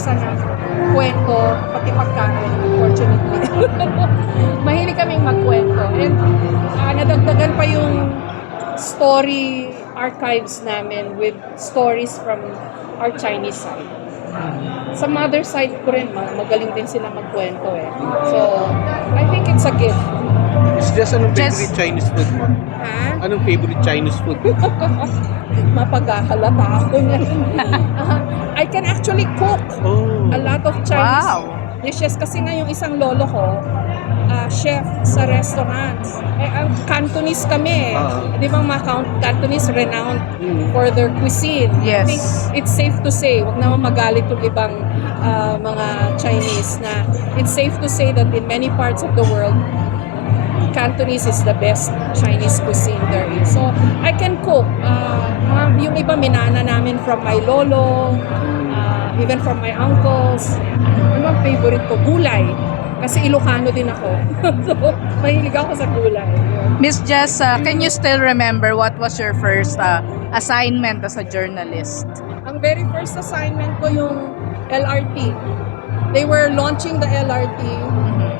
nauubusan ng kwento, pati pagkain, unfortunately. Mahilig kaming magkwento. And nadagdagan pa yung story archives namin with stories from our Chinese side. Sa mother side ko rin, magaling din sila magkwento eh. So, I think it's a gift. It's just anong favorite Chinese food mo? Ha? Anong favorite Chinese food? Mapaghahalata ako niyan. I can actually cook Oh. a lot of Chinese Wow. dishes kasi nga yung isang lolo ko, chef sa restaurants. Ang Cantonese kami. Di ba mga Cantonese renowned for their cuisine? Yes. I think it's safe to say, wag naman magalit yung ibang mga Chinese na it's safe to say that in many parts of the world, Cantonese is the best Chinese cuisine there is. So, I can cook. Yung iba minana namin from my lolo, even from my uncles. Ano ang favorite ko? Gulay. Kasi Ilocano din ako. So, mahilig ako sa gulay. Miss Jess, can you still remember what was your first assignment as a journalist? Ang very first assignment ko yung LRT. They were launching the LRT.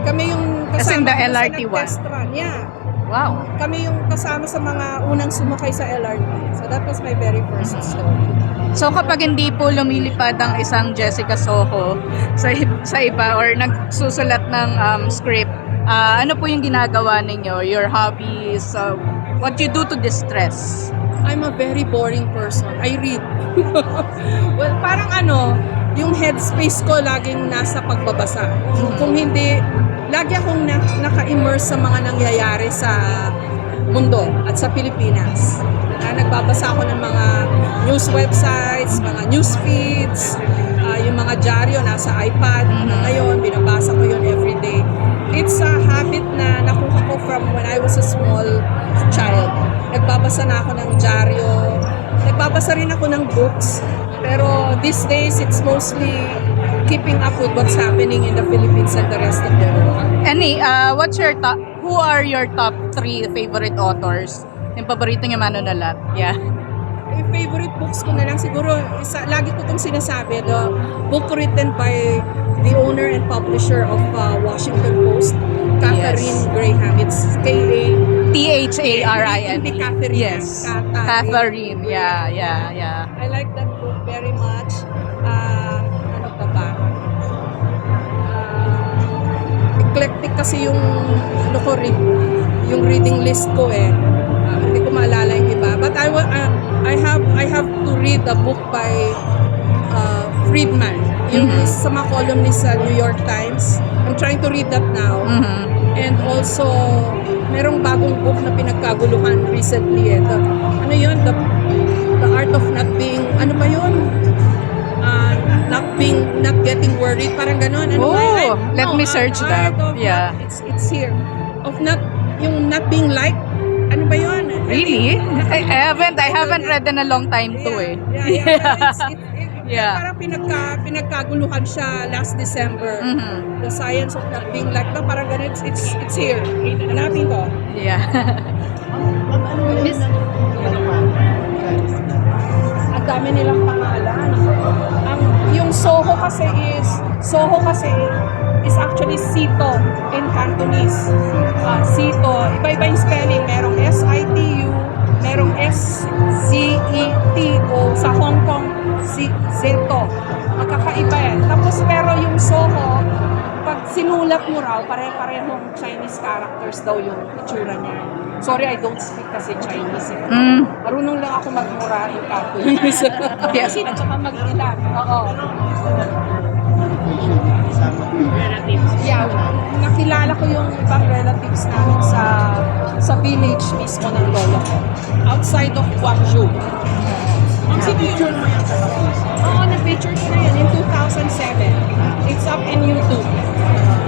Kami yung As in the kasama ko LRT sa nag-test run. Yeah. Wow. Kami yung kasama sa mga unang sumakay sa LRT. So that was my very first story. So kapag hindi po lumilipad ang isang Jessica Soho sa iba or nagsusulat ng script, ano po yung ginagawa ninyo? Your hobbies? What you do to distress? I'm a very boring person. I read. Well, parang yung headspace ko laging nasa pagbabasa. Kung hindi, lagi akong naka-immerse sa mga nangyayari sa mundo at sa Pilipinas. Nagbabasa ako ng mga news websites, mga news feeds, yung mga dyaryo nasa iPad. Ngayon, binabasa ko yun everyday. It's a habit na nakuha ko from when I was a small child. Nagbabasa na ako ng dyaryo. Nagbabasa rin ako ng books. Pero these days, it's mostly keeping up with what's happening in the Philippines and the rest of the world. What's your who are your top 3 favorite authors? Yung paborito niyo manunulat? Yeah. Yung favorite books ko na lang siguro, lagi ko itong sinasabi, the book written by the owner and publisher of Washington Post, Catherine Graham. It's T-H-A-R-I-N. Hindi Catherine. Yes. Catherine. Yeah. I like that book very much. Ano pa ba? Eclectic kasi yung yung reading list ko eh. Hindi ko maalala yung iba. But I have to read a book by Friedman. Yung sa mga columnist sa New York Times. I'm trying to read that now. And also, merong bagong book na pinagkaguluhan recently. Ano yun? The Art of Not Being, ano ba yun? Not getting worried. Parang ganon. Let me search that. Yeah. It's here. Of yung not being liked. Ano ba yun? Really? I haven't read in a long time too eh. Yeah. Parang pinagkaguluhan siya last December. The Science of Not Being Liked. Parang ganun, it's here. Hanapin ko. Yeah. Ang dami nilang pangalan. Yung Soho kasi is actually Sito in Cantonese. Sito, iba-iba yung spelling. Merong S-I-T-U, merong S-Z-E-T-O, sa Hong Kong, Zeto. Magkakaiba yan. Tapos pero yung Soho, pag sinulat mo raw, pare-parehong Chinese characters daw yung itsura niya. Sorry, I don't speak kasi Chinese. Marunong lang ako magmura in Cantonese. Yes. At saka mag-ilan. Oo. Yeah, nakilala ko yung ibang relatives namin sa village mismo ng lolo ko. Outside of Guangzhou. Picture mo yan sa Oo, na-picture ko na yan in 2007. It's up in YouTube.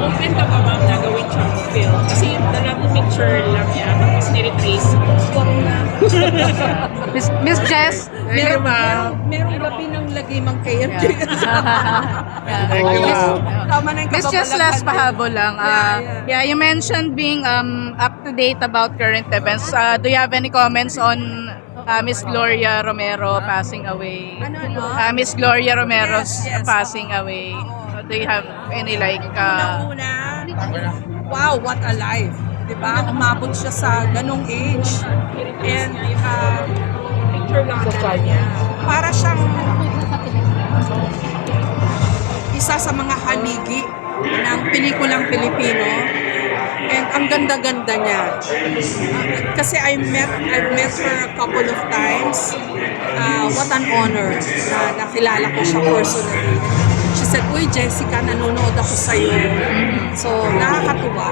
Open ka ba ma'am na gawin siyang film? Kasi dalawang picture lang niya, tapos niretrace. Huwag na. Miss Jess, Merong gabi ng lagimang kayo. Tama na yung Miss Jess, last pahabol lang. Yeah. You mentioned being up to date about current events. Do you have any comments on Miss Gloria Romero passing away. Ano? Miss Gloria Romero's Yes, passing away. So do you have any like Una-una, wow, what a life. Diba? Umabot siya sa ganong age. And Picture lang sa niya. para siyang isa sa mga haligi ng pelikulang Pilipino. And ang ganda-ganda niya. Kasi I've met her a couple of times. What an honor na nakilala ko siya personally. She said, "Uy, Jessica, nanonood ako sa'yo." So, nakakatuwa.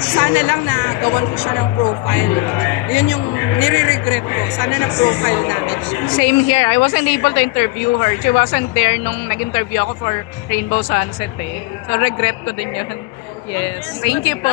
Sana lang na gawan ko siya ng profile. Yun yung nire-regret ko. Sana na profile namin siya. same here. I wasn't able to interview her. She wasn't there nung nag-interview ako for Rainbow Sunset eh. So regret ko din yun. Yes. Thank you po.